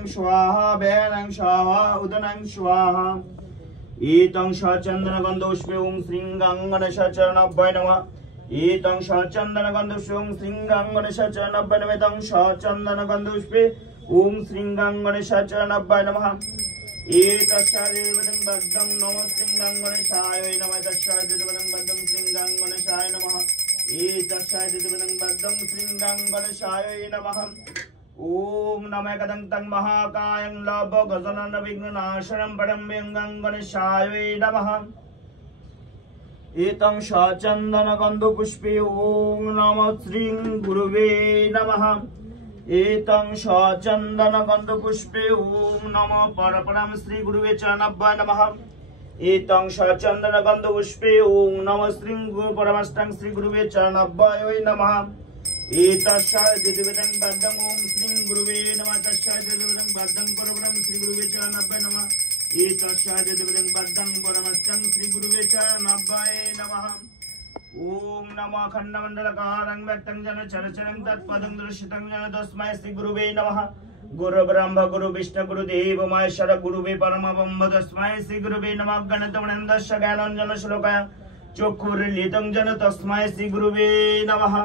प्राणं स्वाहा व्यानं स्वाहा उदनं स्वाहा ईतं चंदनगंधोष्पे ओं श्रीं गंगणेशाचरणाभ्याय नमः ईतं चंदनगंधोष्पे ओं श्रीं गंगणेशाचरणाभ्याय नमः तं चंदनगंधोष्पे ओं श्रीं गंगणेशाचरणाभ्याय नमः एतस्यादिवदं बद्धं नमः श्रीं गंगणेशाय नमः तस्यादिवदं बद्धं श्रीं गंगणेशाय नमः एतस्यादिवदं बद्धं श्रीं गंगणेशाय नमः ओम नमः कदंतं महाकायं लवगजनन विघ्ननाशनं परं गंगणेशाय नमः एतं चंदनगंधपुष्पे ओम नमः श्रीं गुरुवे नमः एतं चंदनगंधपुष्पे ओम नमः परपरम श्री गुरुवे चरणाभ्याय नमः एतं चंदनगंधपुष्पे ओम नमः श्रीं गुरु परमष्टं श्री गुरुवे चरणाभ्याय नमः एतस्यादिवदं बद्धं ओम श्रीं गुरुवे नमः तस्यादिवदं बद्धं परपरम श्री गुरुवे चरणाभ्याय नमः एतस्यादिवदं बद्धं परमष्टं श्री गुरुवे चरणाभ्याय नमः ओम नमः खंडमंडलकारं व्यक्तं जन चरचरं तत्पदं दृश्यतं जन तस्मै श्री गुरुवे नमः गुरु ब्रह्म गुरु विष्णु गुरुदेव महेश्वर गुरुवे परमब्रह्म तस्मै श्री गुरुवे नमः गणतमनन्दस्य ज्ञानञ्जन श्लोकाय चक्षुर्लितं जन तस्मै श्री गुरुवे नमः।